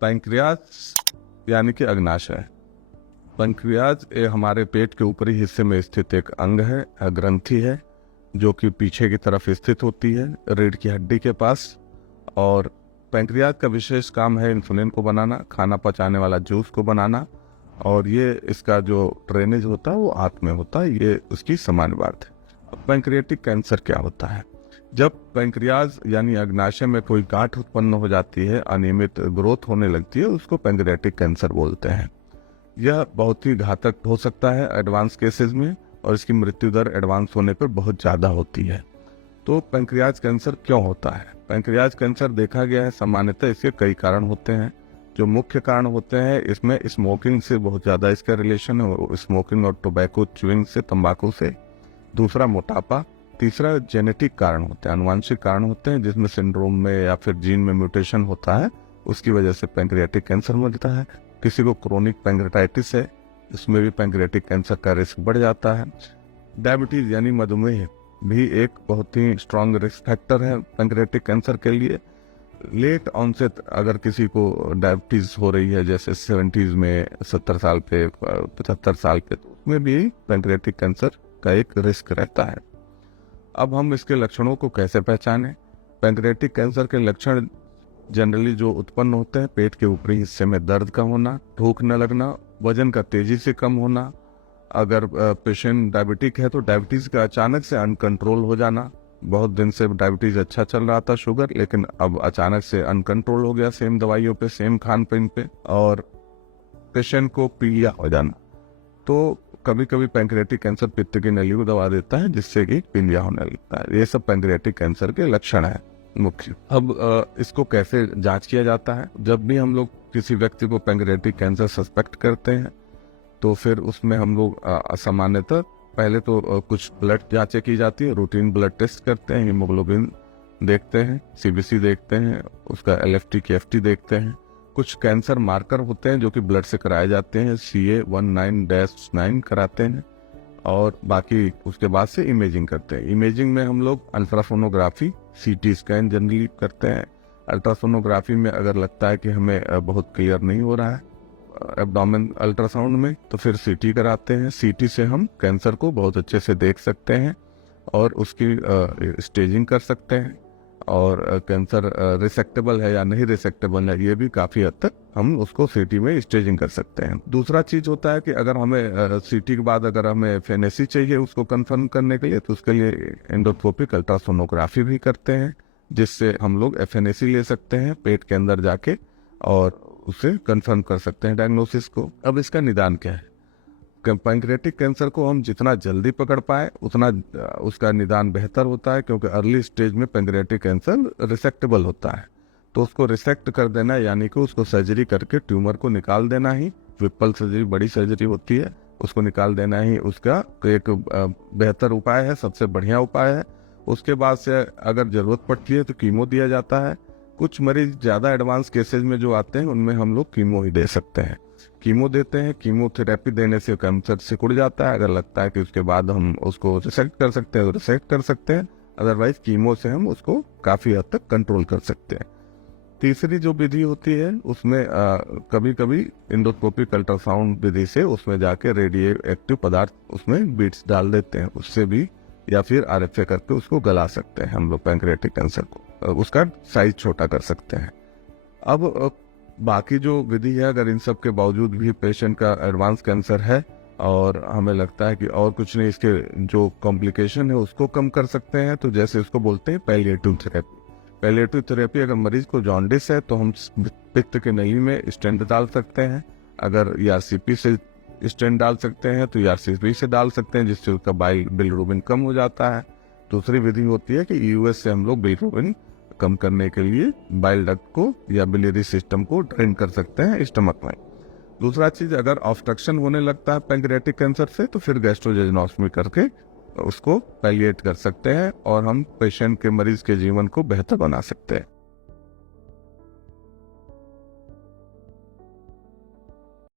Pancreas यानी कि अग्नाशय। Pancreas ये हमारे पेट के ऊपरी हिस्से में स्थित एक अंग है, ग्रंथि है, जो कि पीछे की तरफ स्थित होती है रीढ़ की हड्डी के पास। और पैंक्रियाज का विशेष काम है इंसुलिन को बनाना, खाना पचाने वाला जूस को बनाना, और ये इसका जो ड्रेनेज होता है वो आंत में होता है। ये उसकी सामान्य बात है। अब पैंक्रियाटिक कैंसर क्या होता है? जब पैंक्रियाज यानी अग्नाशय में कोई गांठ उत्पन्न हो जाती है, अनियमित ग्रोथ होने लगती है, उसको पैंक्रियाटिक कैंसर बोलते हैं। यह बहुत ही घातक हो सकता है एडवांस केसेस में, और इसकी मृत्यु दर एडवांस होने पर बहुत ज़्यादा होती है। तो पैंक्रियाज कैंसर क्यों होता है? पैंक्रियाज कैंसर देखा गया है सामान्यतः इसके कई कारण होते हैं। जो मुख्य कारण होते हैं इसमें स्मोकिंग से बहुत ज़्यादा इसका रिलेशन है, स्मोकिंग और टोबैको च्युइंग से, तंबाकू से। दूसरा मोटापा। तीसरा जेनेटिक कारण होते हैं, अनुवांशिक कारण होते हैं, जिसमें सिंड्रोम में या फिर जीन में म्यूटेशन होता है, उसकी वजह से पैंक्रियाटिक कैंसर मिलता है। किसी को क्रोनिक पैंक्रेटाइटिस है, इसमें भी पैंक्रियाटिक कैंसर का रिस्क बढ़ जाता है। डायबिटीज यानी मधुमेह भी एक बहुत ही स्ट्रांग रिस्क फैक्टर है पैंक्रियाटिक कैंसर के लिए। लेट ऑनसेट अगर किसी को डायबिटीज हो रही है, जैसे 70s में, 70 साल पे, 75 साल पे, तो उसमें भी पैंक्रियाटिक कैंसर का एक रिस्क रहता है। अब हम इसके लक्षणों को कैसे पहचानें? पैंक्रियाटिक कैंसर के लक्षण जनरली जो उत्पन्न होते हैं, पेट के ऊपरी हिस्से में दर्द का होना, भूख न लगना, वजन का तेजी से कम होना। अगर पेशेंट डायबिटिक है तो डायबिटीज का अचानक से अनकंट्रोल हो जाना। बहुत दिन से डायबिटीज अच्छा चल रहा था शुगर, लेकिन अब अचानक से अनकंट्रोल हो गया, सेम दवाइयों पे, सेम खान पीन पे। और पेशेंट को पीलिया हो जाना। तो कभी कभी पैंक्रियाटिक कैंसर पित्त की नली को दबा देता है, जिससे कि पीलिया होने लगता है। ये सब पैंक्रियाटिक कैंसर के लक्षण है मुख्य। अब इसको कैसे जांच किया जाता है? जब भी हम लोग किसी व्यक्ति को पैंक्रियाटिक कैंसर सस्पेक्ट करते हैं, तो फिर उसमें हम लोग सामान्यतः पहले तो कुछ ब्लड जांचें की जाती है, रूटीन ब्लड टेस्ट करते हैं, हीमोग्लोबिन देखते हैं, सीबीसी देखते हैं, उसका एलएफटी केएफटी देखते हैं। कुछ कैंसर मार्कर होते हैं जो कि ब्लड से कराए जाते हैं, CA19-9 कराते हैं, और बाकी उसके बाद से इमेजिंग करते हैं। इमेजिंग में हम लोग अल्ट्रासोनोग्राफी, सीटी स्कैन जनरली करते हैं। अल्ट्रासोनोग्राफी में अगर लगता है कि हमें बहुत क्लियर नहीं हो रहा है एब्डोमेन अल्ट्रासाउंड में, तो फिर सीटी कराते हैं। सीटी से हम कैंसर को बहुत अच्छे से देख सकते हैं और उसकी स्टेजिंग कर सकते हैं, और कैंसर रिसेक्टेबल है या नहीं रिसेक्टेबल है, ये भी काफ़ी हद तक हम उसको सीटी में स्टेजिंग कर सकते हैं। दूसरा चीज़ होता है कि अगर हमें सीटी के बाद अगर हमें एफएनएसी चाहिए उसको कंफर्म करने के लिए, तो उसके लिए एंडोस्कोपिक अल्ट्रासोनोग्राफी भी करते हैं, जिससे हम लोग एफएनएसी ले सकते हैं पेट के अंदर जाके, और उसे कंफर्म कर सकते हैं डायग्नोसिस को। अब इसका निदान क्या है? पैंक्रियाटिक कैंसर को हम जितना जल्दी पकड़ पाए उतना उसका निदान बेहतर होता है, क्योंकि अर्ली स्टेज में पैंक्रियाटिक कैंसर रिसेक्टेबल होता है। तो उसको रिसेक्ट कर देना, यानी कि उसको सर्जरी करके ट्यूमर को निकाल देना ही, विपल सर्जरी बड़ी सर्जरी होती है, उसको निकाल देना ही उसका एक बेहतर उपाय है, सबसे बढ़िया उपाय है। उसके बाद से अगर जरूरत पड़ती है तो कीमो दिया जाता है। कुछ मरीज ज़्यादा एडवांस केसेज में जो आते हैं उनमें हम लोग कीमो ही दे सकते हैं। कीमो देते हैं, कीमोथेरेपी देने से कैंसर सिकुड़ जाता है। अगर लगता है कि उसके बाद हम उसको रिसेक्ट कर सकते हैं तो रिसेक्ट कर सकते हैं, अदरवाइज कीमो से हम उसको काफ़ी हद तक कंट्रोल कर सकते हैं। तीसरी जो विधि होती है उसमें कभी कभी एंडोस्कोपिक अल्ट्रासाउंड विधि से उसमें जाके रेडियो एक्टिव पदार्थ उसमें बीट्स डाल देते हैं, उससे भी, या फिर आरएफए करके उसको गला सकते हैं हम लोग पैंक्रियाटिक कैंसर को, उसका साइज छोटा कर सकते हैं। अब बाकी जो विधि है, अगर इन सब के बावजूद भी पेशेंट का एडवांस कैंसर है और हमें लगता है कि और कुछ नहीं, इसके जो कॉम्प्लिकेशन है उसको कम कर सकते हैं, तो जैसे उसको बोलते हैं पैलिएटिव थेरेपी। पैलिएटिव थेरेपी, अगर मरीज को जॉन्डिस है तो हम पित्त के नली में स्टेंट डाल सकते हैं। अगर ईआरसीपी से स्टेंट डाल सकते हैं तो ईआरसीपी से डाल सकते हैं, जिससे उसका बिलिरुबिन कम हो जाता है। दूसरी विधि होती है कि यूएस से हम लोग बिलिरुबिन कम करने के लिए बाइल डक्ट को या बिलियरी सिस्टम को ड्रेन कर सकते हैं स्टमक में। दूसरा चीज, अगर ऑब्स्ट्रक्शन होने लगता है पैंक्रियाटिक कैंसर से, तो फिर गैस्ट्रोजेजनोस्टमी करके उसको पैलिएट कर सकते हैं, और हम पेशेंट के, मरीज के जीवन को बेहतर बना सकते हैं।